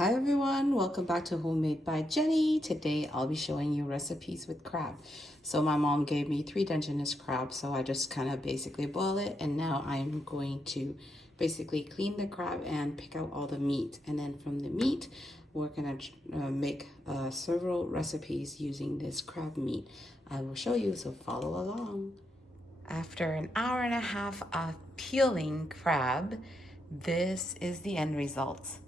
Hi everyone, welcome back to Homemade by Jenny. Today I'll be showing you recipes with crab. So my mom gave me 3 Dungeness crabs, so I just kind of basically boil it, and now I'm going to basically clean the crab and pick out all the meat. And then from the meat, we're gonna make several recipes using this crab meat. I will show you, so follow along. After an hour and a half of peeling crab, this is the end result.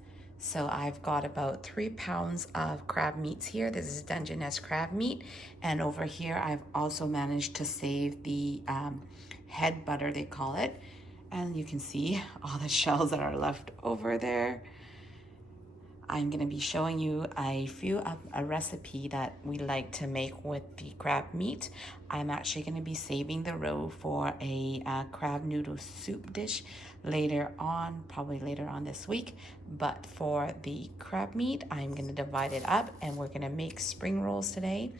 So I've got about 3 pounds of crab meats here. This is Dungeness crab meat. And over here, I've also managed to save the head butter, they call it. And you can see all the shells that are left over there. I'm gonna be showing you a recipe that we like to make with the crab meat. I'm actually gonna be saving the roe for a crab noodle soup dish later on, probably later on this week. But for the crab meat, I'm gonna divide it up and we're gonna make spring rolls today,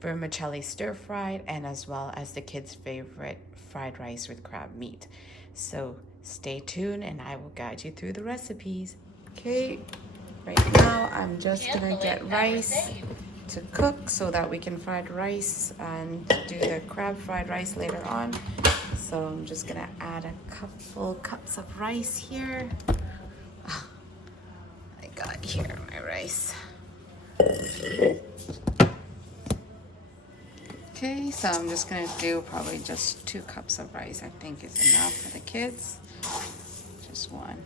vermicelli stir fried, and as well as the kids' favorite fried rice with crab meat. So stay tuned and I will guide you through the recipes. Okay. Right now, I'm just gonna get rice to cook so that we can fry rice and do the crab fried rice later on. So I'm just gonna add a couple cups of rice here. I got here my rice. Okay, so I'm just gonna do probably just 2 cups of rice. I think is enough for the kids. Just one.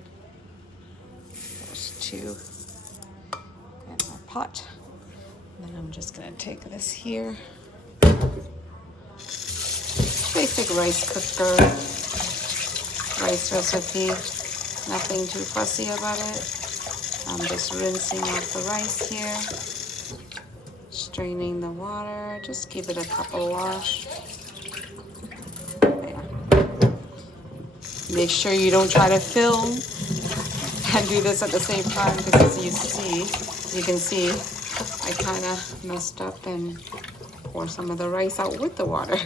There's 2. And our pot. And then I'm just gonna take this here. Basic rice cooker, rice recipe. Nothing too fussy about it. I'm just rinsing off the rice here. Straining the water. Just give it a couple wash. There. Make sure you don't try to film and do this at the same time, because as you can see, I kind of messed up and pour some of the rice out with the water.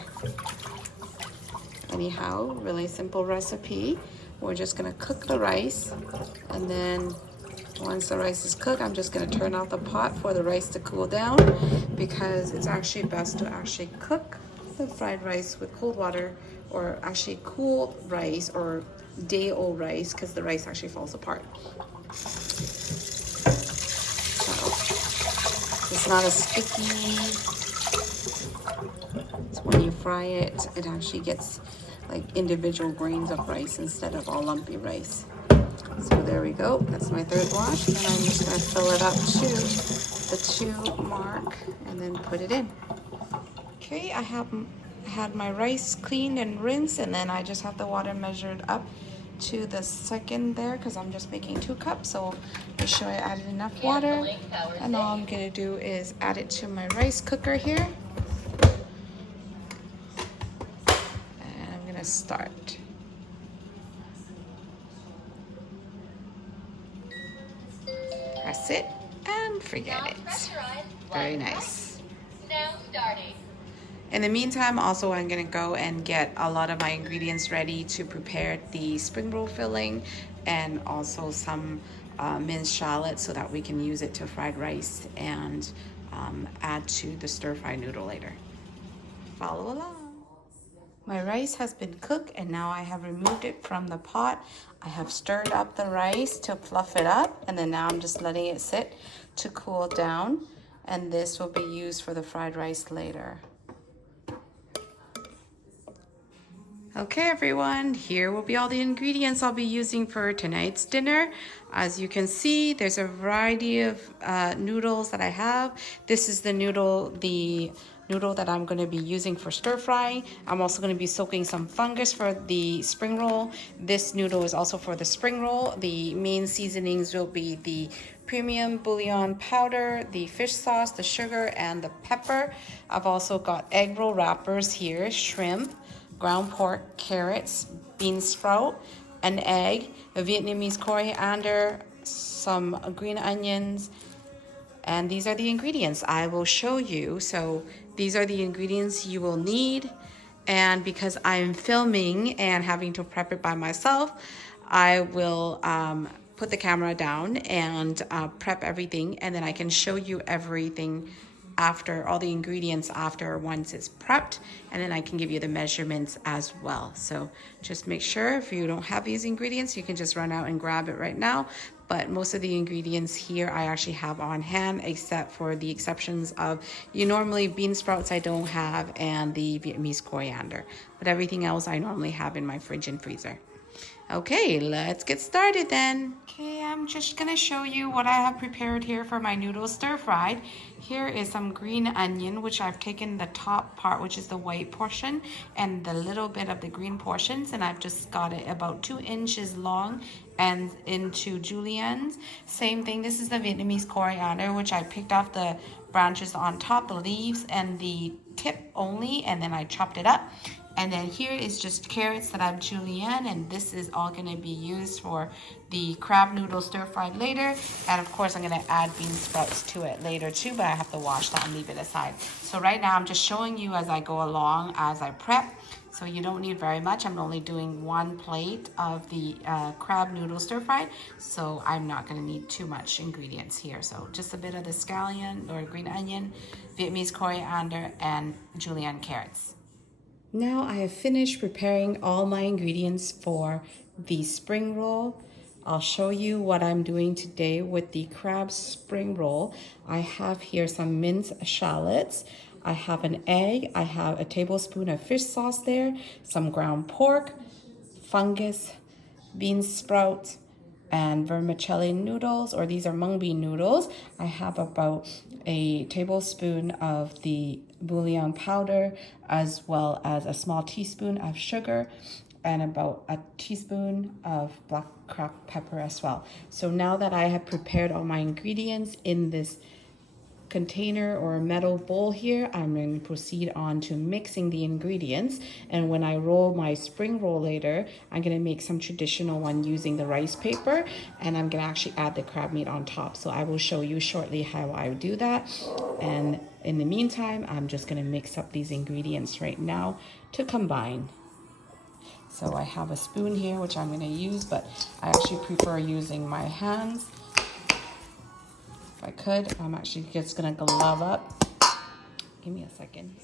Anyhow, really simple recipe. We're just gonna cook the rice, and then once the rice is cooked, I'm just gonna turn off the pot for the rice to cool down, because it's actually best to actually cook the fried rice with cold water, or actually cool rice or day-old rice, because the rice actually falls apart. So it's not as sticky. So when you fry it, it actually gets like individual grains of rice instead of all lumpy rice. So there we go. That's my 3rd wash, and I'm just gonna fill it up to the 2 mark and then put it in. Okay, I had my rice cleaned and rinsed, and then I just have the water measured up to the 2nd there, because I'm just making 2 cups, so make sure I added enough water. And all I'm gonna do is add it to my rice cooker here. And I'm gonna start. Press it and forget it. Very nice. Now starting. In the meantime, also I'm gonna go and get a lot of my ingredients ready to prepare the spring roll filling, and also some minced shallots so that we can use it to fried rice and add to the stir-fry noodle later. Follow along. My rice has been cooked, and now I have removed it from the pot. I have stirred up the rice to fluff it up, and then now I'm just letting it sit to cool down, and this will be used for the fried rice later. Okay everyone, here will be all the ingredients I'll be using for tonight's dinner. As you can see, there's a variety of noodles that I have. This is the noodle that I'm going to be using for stir frying. I'm also going to be soaking some fungus for the spring roll. This noodle is also for the spring roll. The main seasonings will be the premium bouillon powder, the fish sauce, the sugar, and the pepper. I've also got egg roll wrappers here, shrimp, ground pork, carrots, bean sprout, an egg, a Vietnamese coriander, some green onions, and these are the ingredients I will show you. So these are the ingredients you will need, and because I'm filming and having to prep it by myself, I will put the camera down and prep everything, and then I can show you everything after, all the ingredients after, once it's prepped, and then I can give you the measurements as well. So just make sure if you don't have these ingredients, you can just run out and grab it right now. But most of the ingredients here I actually have on hand, except for the exceptions of, normally bean sprouts I don't have, and the Vietnamese coriander. But everything else I normally have in my fridge and freezer. Okay, let's get started then. Okay, I'm just gonna show you what I have prepared here for my noodles stir fried. Here is some green onion, which I've taken the top part, which is the white portion, and the little bit of the green portions, and I've just got it about 2 inches long and into juliennes. Same thing, this is the Vietnamese coriander, which I picked off the branches on top, the leaves and the tip only, and then I chopped it up. And then here is just carrots that I've julienne, and this is all gonna be used for the crab noodle stir fried later. And of course I'm gonna add bean sprouts to it later too, but I have to wash that and leave it aside. So right now I'm just showing you as I go along, as I prep. So you don't need very much. I'm only doing 1 plate of the crab noodle stir fried. So I'm not gonna need too much ingredients here. So just a bit of the scallion or green onion, Vietnamese coriander, and julienne carrots. Now I have finished preparing all my ingredients for the spring roll. I'll show you what I'm doing today with the crab spring roll. I have here some minced shallots. I have an egg. I have a tablespoon of fish sauce there, some ground pork, fungus, bean sprouts, and vermicelli noodles, or these are mung bean noodles. I have about a tablespoon of the bouillon powder, as well as a small teaspoon of sugar, and about a teaspoon of black cracked pepper as well. So now that I have prepared all my ingredients in this container or a metal bowl here, I'm going to proceed on to mixing the ingredients. And when I roll my spring roll later, I'm going to make some traditional one using the rice paper, and I'm going to actually add the crab meat on top. So I will show you shortly how I do that. And in the meantime, I'm just going to mix up these ingredients right now to combine. So I have a spoon here, which I'm going to use, but I actually prefer using my hands. If I could, I'm actually just gonna glove up. Give me a second.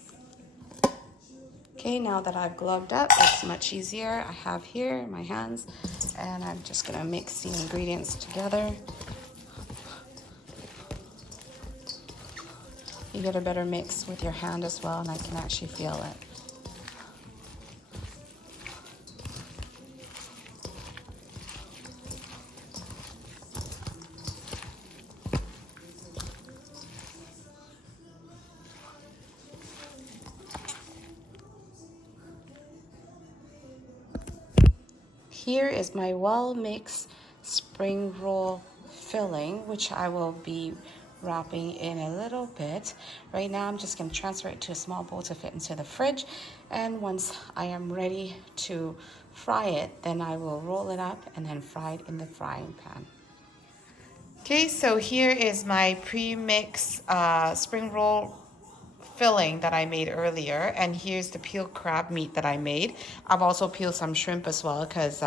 Okay, now that I've gloved up, it's much easier. I have here my hands, and I'm just gonna mix the ingredients together. You get a better mix with your hand as well, and I can actually feel it. Here is my well-mixed spring roll filling, which I will be wrapping in a little bit. Right now, I'm just going to transfer it to a small bowl to fit into the fridge. And once I am ready to fry it, then I will roll it up and then fry it in the frying pan. Okay, so here is my pre-mixed spring roll filling that I made earlier, and here's the peeled crab meat that I made. I've also peeled some shrimp as well, because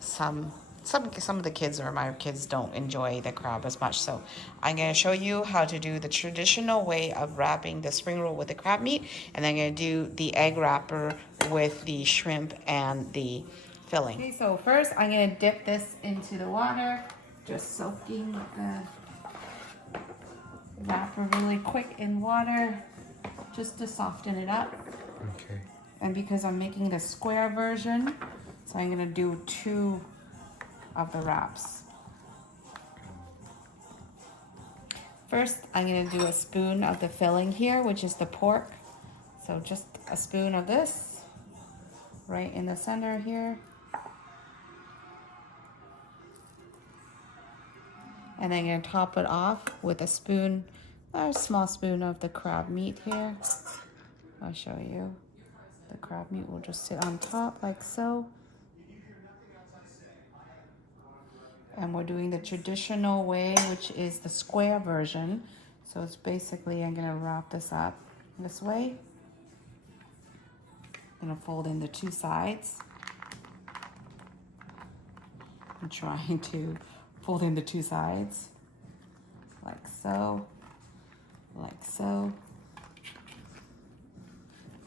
some of the kids, or my kids, don't enjoy the crab as much. So I'm going to show you how to do the traditional way of wrapping the spring roll with the crab meat, and then I'm going to do the egg wrapper with the shrimp and the filling. Okay, so first I'm going to dip this into the water, just soaking the wrapper really quick in water, just to soften it up. Okay. And because I'm making the square version, so I'm gonna do 2 of the wraps. First, I'm gonna do a spoon of the filling here, which is the pork. So just a spoon of this right in the center here. And then I'm gonna top it off with a spoon, a small spoon of the crab meat here. I'll show you. The crab meat will just sit on top like so. And we're doing the traditional way, which is the square version. So it's basically, I'm gonna wrap this up this way. I'm gonna fold in the 2 sides. I'm trying to folding the two sides, like so, like so.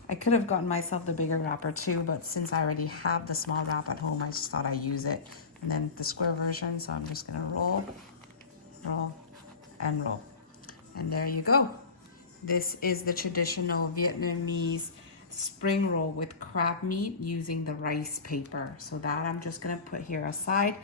I could have gotten myself the bigger wrapper too, but since I already have the small wrap at home, I just thought I'd use it. And then the square version, so I'm just gonna roll, roll, and roll. And there you go. This is the traditional Vietnamese spring roll with crab meat using the rice paper. So that I'm just gonna put here aside,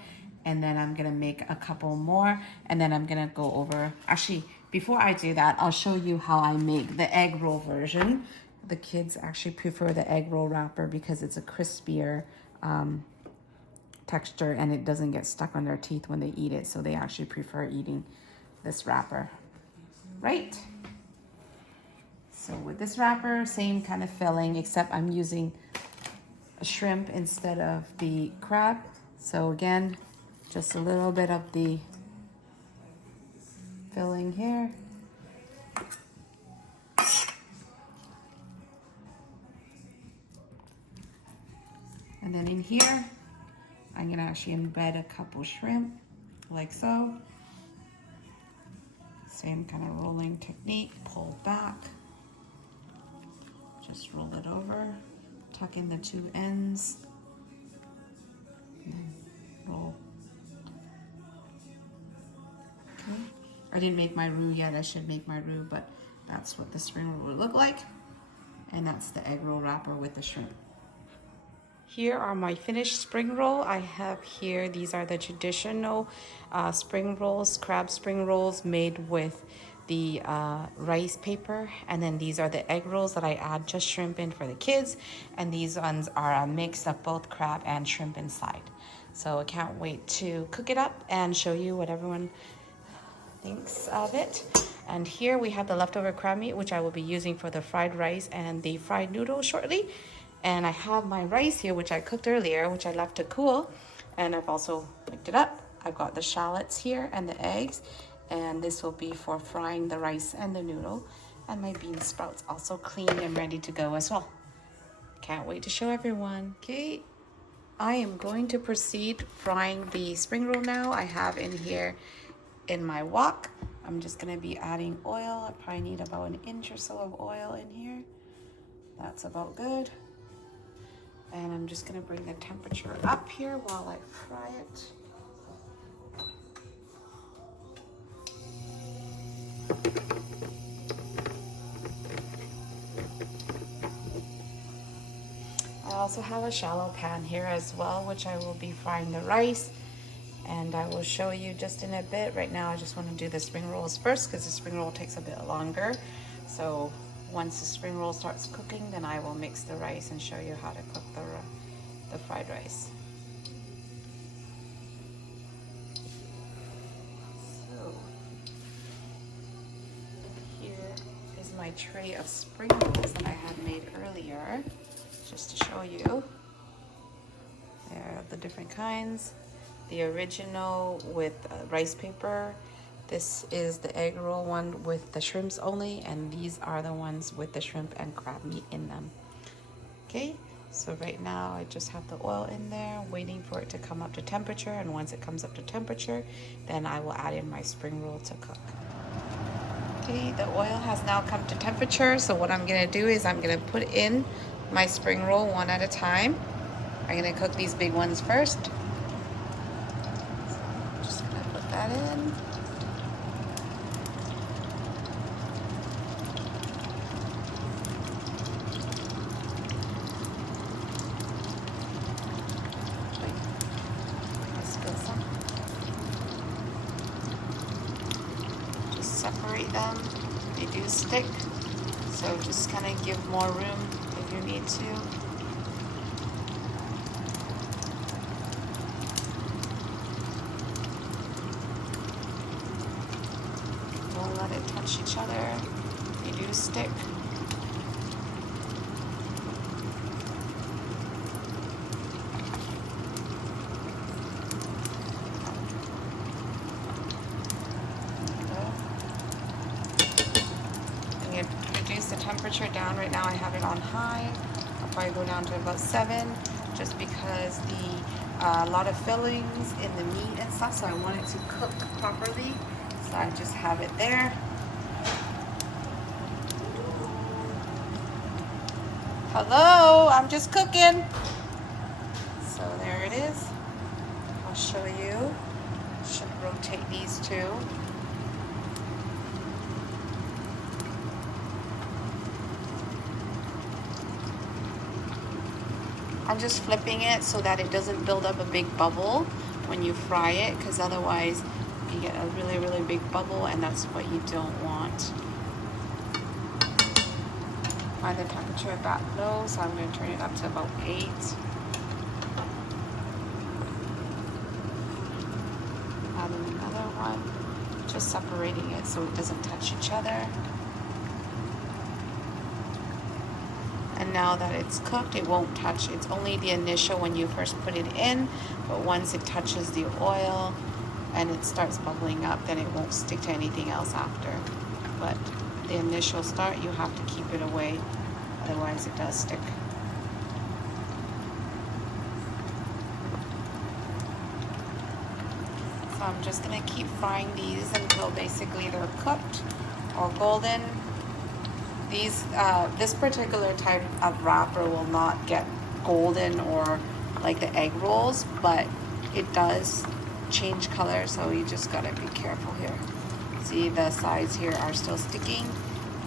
and then I'm gonna make a couple more, and then I'm gonna go over, actually, before I do that, I'll show you how I make the egg roll version. The kids actually prefer the egg roll wrapper because it's a crispier texture and it doesn't get stuck on their teeth when they eat it. So they actually prefer eating this wrapper, right? So with this wrapper, same kind of filling, except I'm using a shrimp instead of the crab. So again, just a little bit of the filling here. And then in here, I'm gonna actually embed a couple shrimp, like so. Same kind of rolling technique, pull back. Just roll it over, tuck in the two ends, and then roll. Okay. I didn't make my roux yet, I should make my roux, but that's what the spring roll would look like. And that's the egg roll wrapper with the shrimp. Here are my finished spring roll. I have here, these are the traditional spring rolls, crab spring rolls made with the rice paper. And then these are the egg rolls that I add just shrimp in for the kids. And these ones are a mix of both crab and shrimp inside. So I can't wait to cook it up and show you what everyone thinks of it. And here we have the leftover crab meat, which I will be using for the fried rice and the fried noodles shortly. And I have my rice here, which I cooked earlier, which I left to cool. And I've also picked it up. I've got the shallots here and the eggs. And this will be for frying the rice and the noodle. And my bean sprouts also cleaned and ready to go as well. Can't wait to show everyone. Okay, I am going to proceed frying the spring roll now. I have in here in my wok. I'm just gonna be adding oil. I probably need about an inch or so of oil in here. That's about good. And I'm just gonna bring the temperature up here while I fry it. I also have a shallow pan here as well, which I will be frying the rice. And I will show you just in a bit. Right now, I just want to do the spring rolls first because the spring roll takes a bit longer. So once the spring roll starts cooking, then I will mix the rice and show you how to cook the fried rice. So here is my tray of spring rolls that I had made earlier, just to show you. There are the different kinds. The original with rice paper. This is the egg roll one with the shrimps only, and these are the ones with the shrimp and crab meat in them. Okay, so right now I just have the oil in there, waiting for it to come up to temperature, and once it comes up to temperature, then I will add in my spring roll to cook. Okay, the oil has now come to temperature, so what I'm gonna do is I'm gonna put in my spring roll one at a time. I'm gonna cook these big ones first. That in. Just separate them. They do stick, so just kind of give more room if you need to. Let it touch each other. They do stick. I'm going to reduce the temperature down. Right now I have it on high. I'll probably go down to about 7, just because the a lot of fillings in the meat and stuff, so I want it to cook properly. So I just have it there. Hello, I'm just cooking. So there it is. I'll show you. Should rotate these two. I'm just flipping it so that it doesn't build up a big bubble when you fry it, because otherwise you get a really, really big bubble, and that's what you don't want. Find the temperature about low, so I'm going to turn it up to about 8. Adding another one, just separating it so it doesn't touch each other. And now that it's cooked, it won't touch. It's only the initial when you first put it in, but once it touches the oil and it starts bubbling up, then it won't stick to anything else after. But the initial start, you have to keep it away, otherwise it does stick. So I'm just gonna keep frying these until basically they're cooked or golden. These, this particular type of wrapper will not get golden or like the egg rolls, but it does change color, so you just gotta be careful here. See, the sides here are still sticking,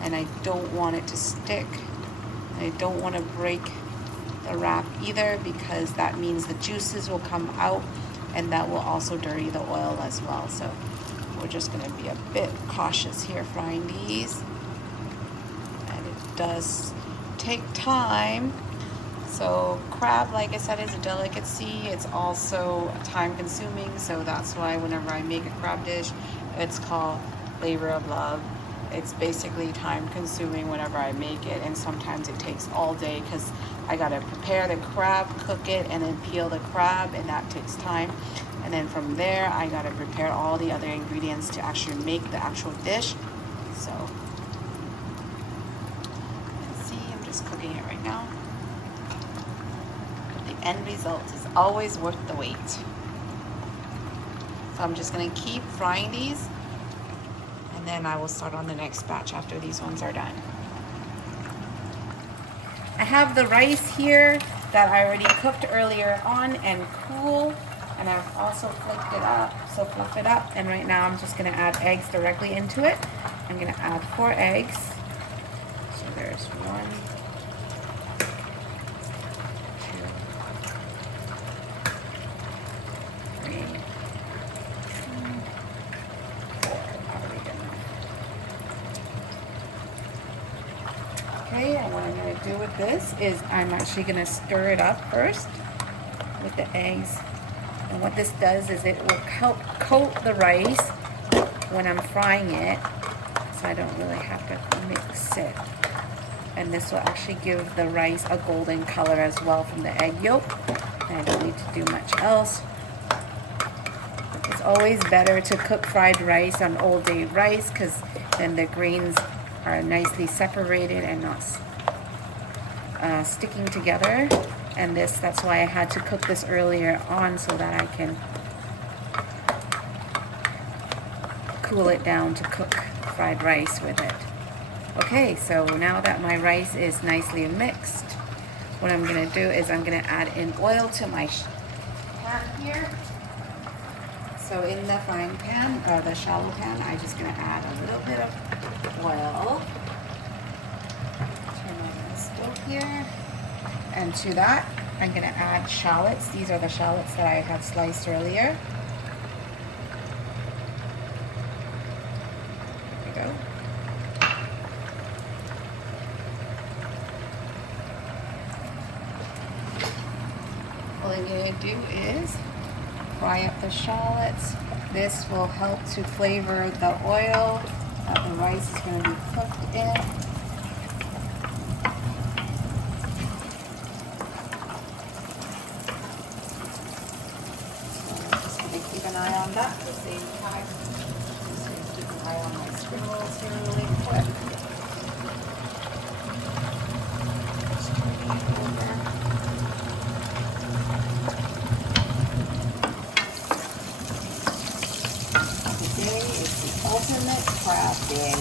and I don't want it to stick. I don't want to break the wrap either, because that means the juices will come out, and that will also dirty the oil as well. So we're just gonna be a bit cautious here frying these. Does take time. So crab, like I said, is a delicacy. It's also time consuming, so that's why whenever I make a crab dish, it's called labor of love. It's basically time consuming whenever I make it, and sometimes it takes all day because I gotta prepare the crab, cook it, and then peel the crab, and that takes time. And then from there I gotta prepare all the other ingredients to actually make the actual dish. So cooking it right now, but the end result is always worth the wait. So I'm just going to keep frying these, and then I will start on the next batch after these ones are done. I have the rice here that I already cooked earlier on and cool, and I've also flipped it up, so fluff it up, and right now I'm just going to add eggs directly into it. I'm going to add 4 eggs. So there's 1, 4. Okay, and what I'm going to do with this is I'm actually going to stir it up first with the eggs. And what this does is it will help coat the rice when I'm frying it, so I don't really have to mix it. And this will actually give the rice a golden color as well from the egg yolk. And I don't need to do much else. It's always better to cook fried rice on old day rice, because then the grains are nicely separated and not sticking together. And that's why I had to cook this earlier on, so that I can cool it down to cook fried rice with it. Okay, so now that my rice is nicely mixed, what I'm going to do is I'm going to add in oil to my pan here. So in the frying pan, or the shallow pan, I'm just going to add a little bit of oil. Turn on the stove here. And to that, I'm going to add shallots. These are the shallots that I had sliced earlier. There we go. All I'm going to do is fry up the shallots. This will help to flavor the oil that the rice is going to be cooked in. Keep an eye on that at the same time. Just going to keep an eye on my sprinkles here really quick. Just turn it over. crab day.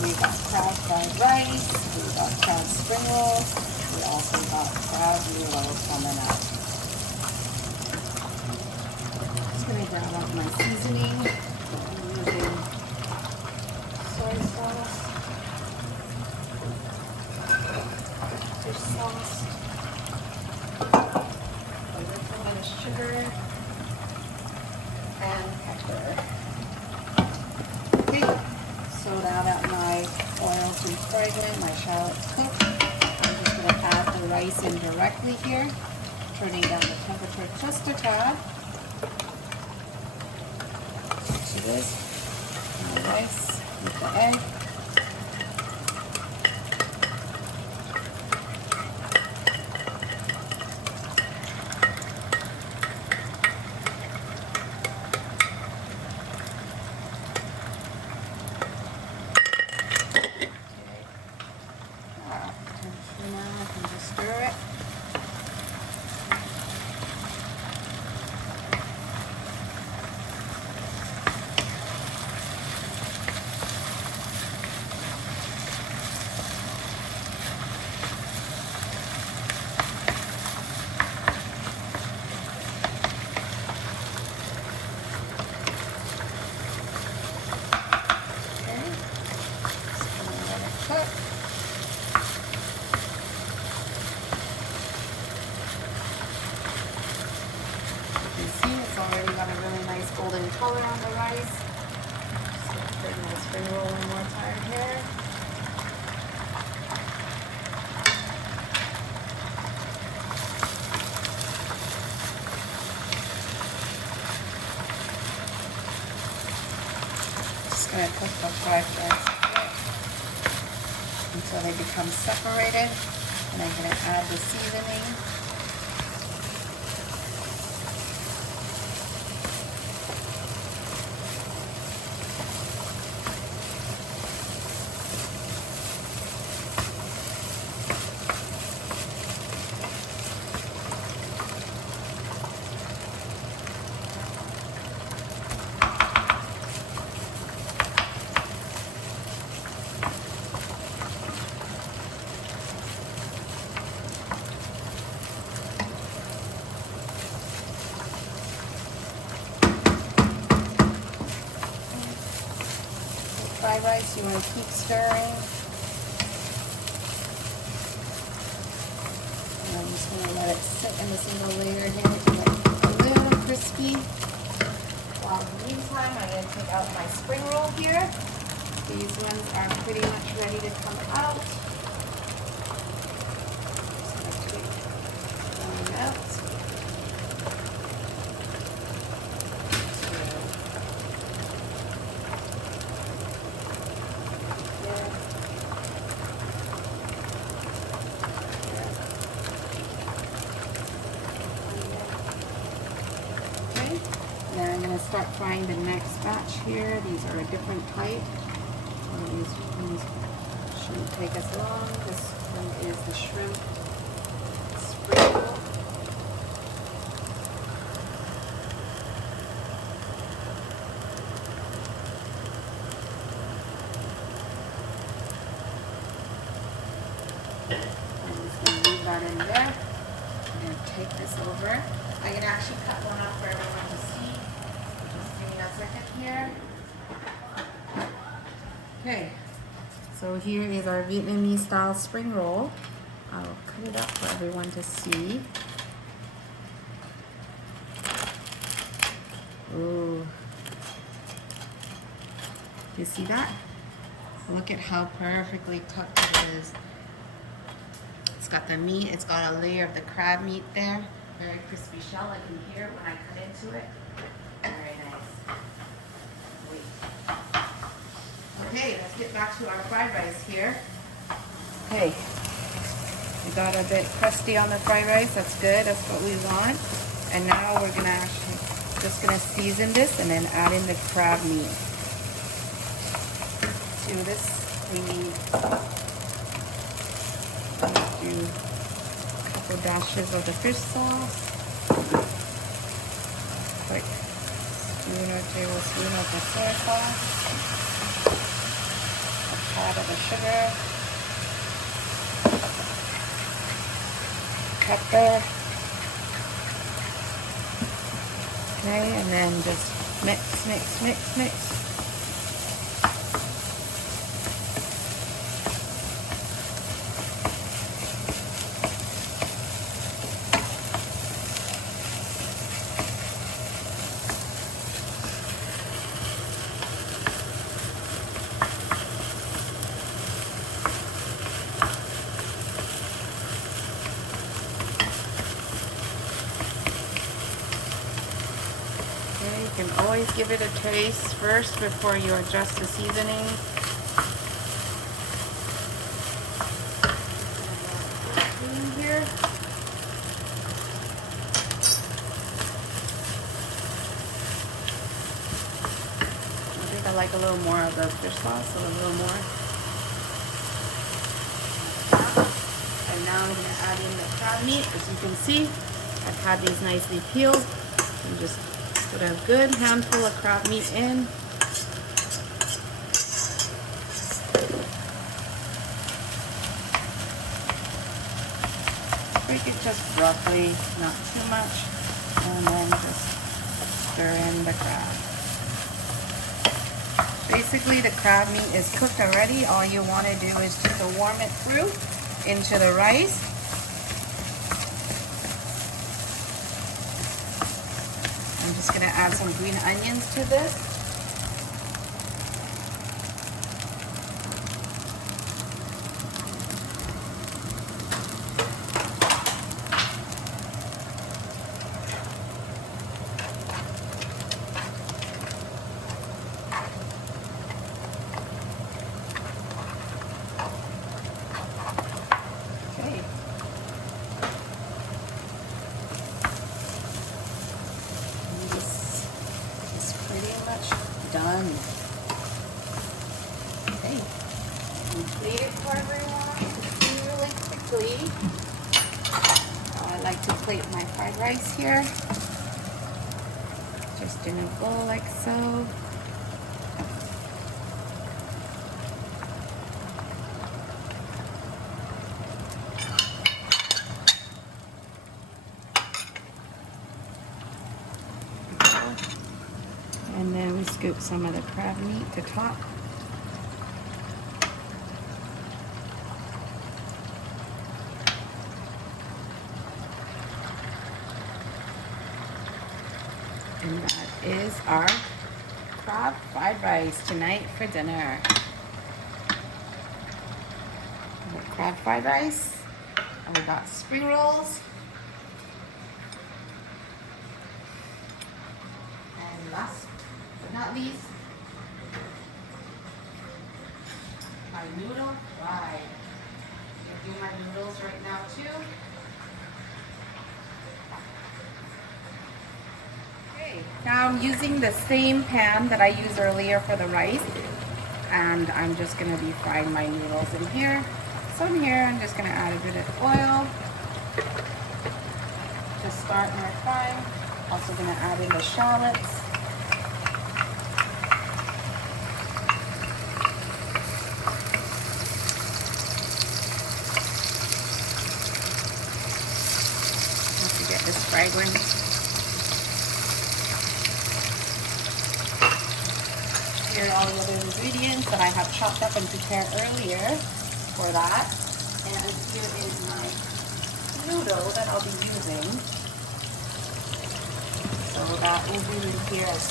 We got crab fried rice, we got crab spring rolls, we also got crab noodles coming up. Just gonna grab out my seasoning. I'm using soy sauce, fish sauce, a little bit of sugar, and pepper. Okay, so now that my oil's been fried in, my shallots cooked, I'm just going to add the rice in directly here, turning down the temperature just a tad. So this, and the rice with the egg. Already got a really nice golden color on the rice. So bring my spring roll one more time here. Just gonna cook the fried rice until they become separated, and I'm gonna add the seasoning. Fried rice, you want to keep stirring. And I'm just going to let it sit in the single layer here to get a little crispy. While in the meantime, I'm going to take out my spring roll here. These ones are pretty much ready to come out. Just going to take them out. Now I'm going to start frying the next batch here. These are a different type. These ones shouldn't take as long. This one is the shrimp spring roll. I'm just going to leave that in there. I'm going to take this over. I'm going to actually cut one off for everyone to see. Just give me a second here. Okay, so here is our Vietnamese style spring roll. I'll cut it up for everyone to see. Ooh. Do you see that? Look at how perfectly cooked it is. It's got the meat, it's got a layer of the crab meat there. Very crispy shell, I can hear it when I cut into it. Very nice. Wait. Okay, let's get back to our fried rice here. Okay, we got a bit crusty on the fried rice. That's good, that's what we want. And now we're gonna just gonna season this and then add in the crab meat. To this, we need do a couple dashes of the fish sauce, quick spoon or tablespoon of the soy sauce. of the sugar, pepper. Okay, and then just mix, mix, mix, mix. You can always give it a taste first before you adjust the seasoning. Here. I think I like a little more of the fish sauce, so a little more. And now I'm going to add in the crab meat. As you can see, I've had these nicely peeled. And just put a good handful of crab meat in. Break it just roughly, not too much, and then just stir in the crab. Basically, the crab meat is cooked already. All you want to do is just warm it through into the rice. I'm just going to add some green onions to this. Okay. Done. Okay, completed for everyone really quickly. I like to plate my fried rice here, just in a bowl like so. And then we scoop some of the crab meat to top. And that is our crab fried rice tonight for dinner. We got crab fried rice, and we got spring rolls. And last but not least, my noodle fry. I'm gonna do my noodles right now too. Okay, now I'm using the same pan that I used earlier for the rice, and I'm just gonna be frying my noodles in here. So in here, I'm just gonna add a bit of oil to start my frying. Also gonna add in the shallots. Get this fragrance. Here are all the other ingredients that I have chopped up and prepared earlier for that. And here is my noodle that I'll be using. So that will be in here as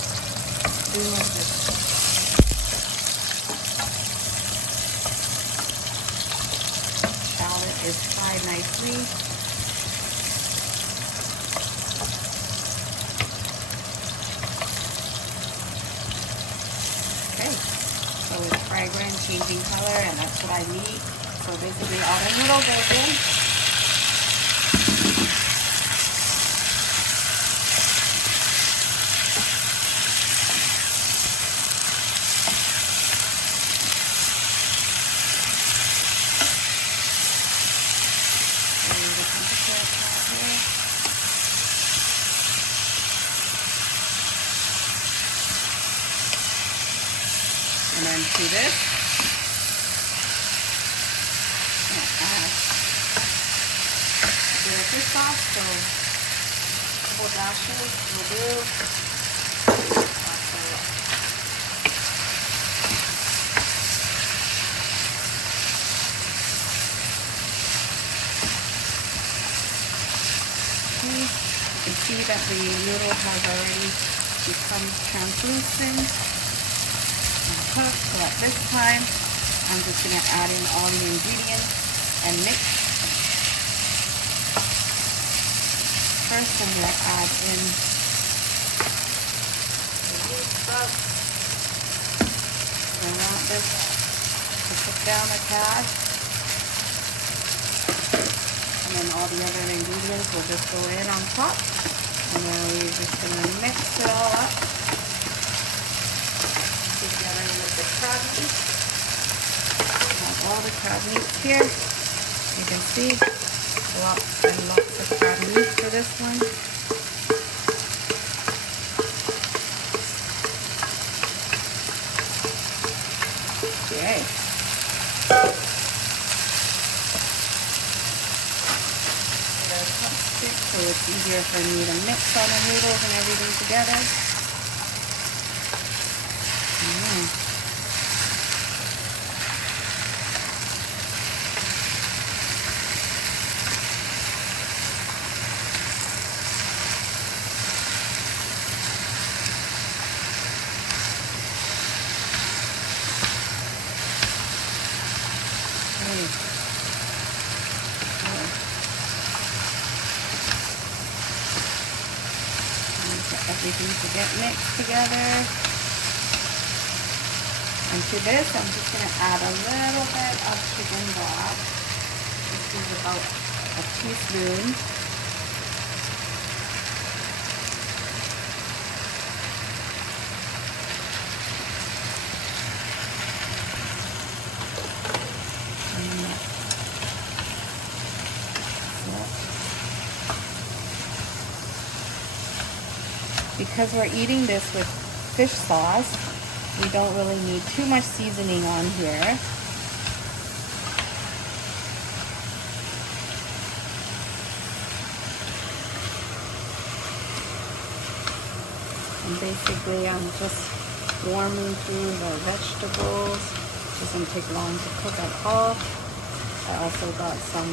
soon as this shallot is fried nicely. So it's fragrant, changing color, and that's what I need. So basically all the noodle goes in. And then to this, fish sauce, so a couple dashes will do. You can see that the noodle has already become translucent and cooked. So at this time, I'm just going to add in all the ingredients and mix. First, I'm going to add in the root stock. I want this to cook down a tad. And then all the other ingredients will just go in on top. And then we're just going to mix it all up together with the crab meat. All the crab meat here. You can see lots and lots of crab meat for this one. Okay. So it's easier for me to mix all the noodles and everything together. Everything to get mixed together. And to this, I'm just going to add a little bit of chicken broth. This is about a teaspoon. Because we're eating this with fish sauce, we don't really need too much seasoning on here. And basically I'm just warming through the vegetables. It doesn't take long to cook at all. I also got some,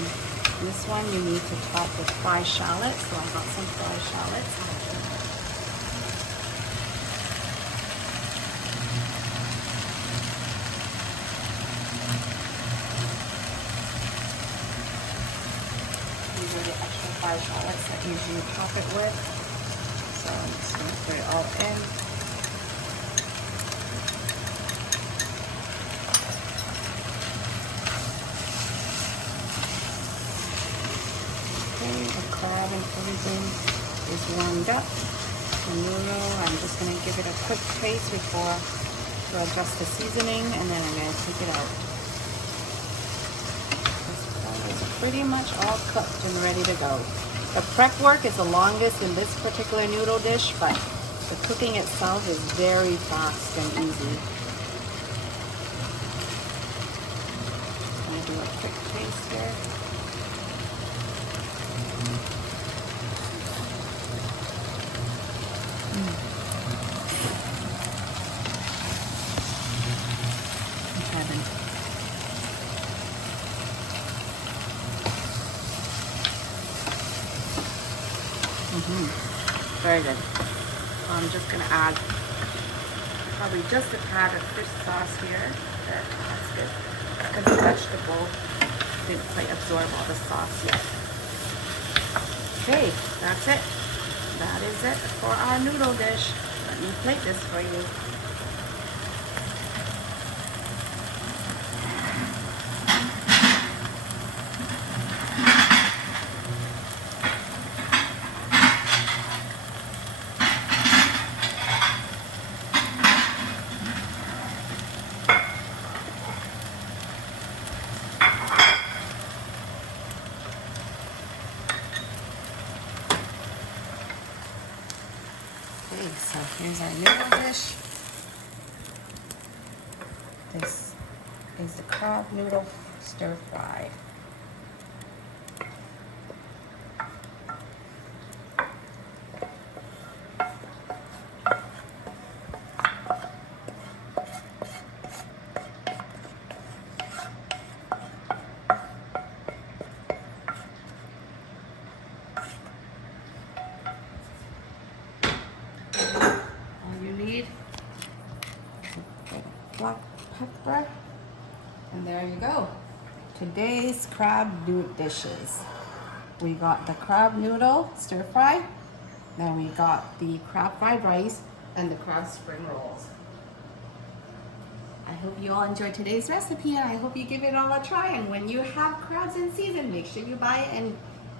this one you need to top with fried shallots, so I got some fried shallots. Fried shallots that usually top it with. So I'm just going to put it all in. Okay, the crab and everything is warmed up. The noodle, I'm just going to give it a quick taste before to adjust the seasoning, and then I'm going to take it out. Pretty much all cooked and ready to go. The prep work is the longest in this particular noodle dish, but the cooking itself is very fast and easy. I'm going to do a quick taste here. Very good. I'm just going to add probably just a tad of fish sauce here. There, that's good. Because the vegetable didn't quite absorb all the sauce yet. Okay, that's it. That is it for our noodle dish. Let me plate this for you. Okay, so here's our noodle dish. This is the crab noodle stir fry. pepper. And there you go. Today's crab dishes. We got the crab noodle stir fry. Then we got the crab fried rice and the crab spring rolls. I hope you all enjoyed today's recipe, and I hope you give it all a try. And when you have crabs in season, make sure you buy it and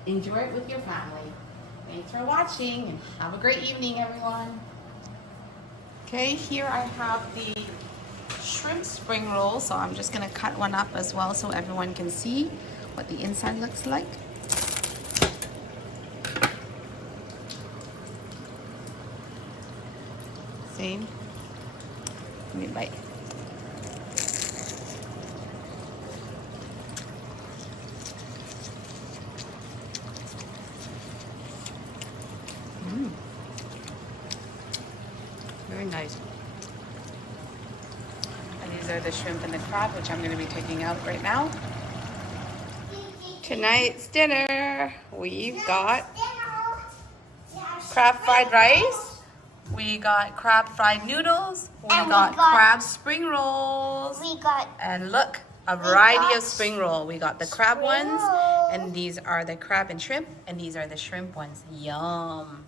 enjoy it with your family. Thanks for watching, and have a great evening, everyone. Okay, here I have the shrimp spring roll, so I'm just gonna cut one up as well so everyone can see what the inside looks like. Same. Give me a bite. Very nice. And these are the shrimp and the crab, which I'm going to be taking out right now. Tonight's dinner, we've got crab fried rice, we got crab fried noodles, we got crab spring rolls, and look, a variety of spring roll. We got the crab ones, and these are the crab and shrimp, and these are the shrimp ones. Yum.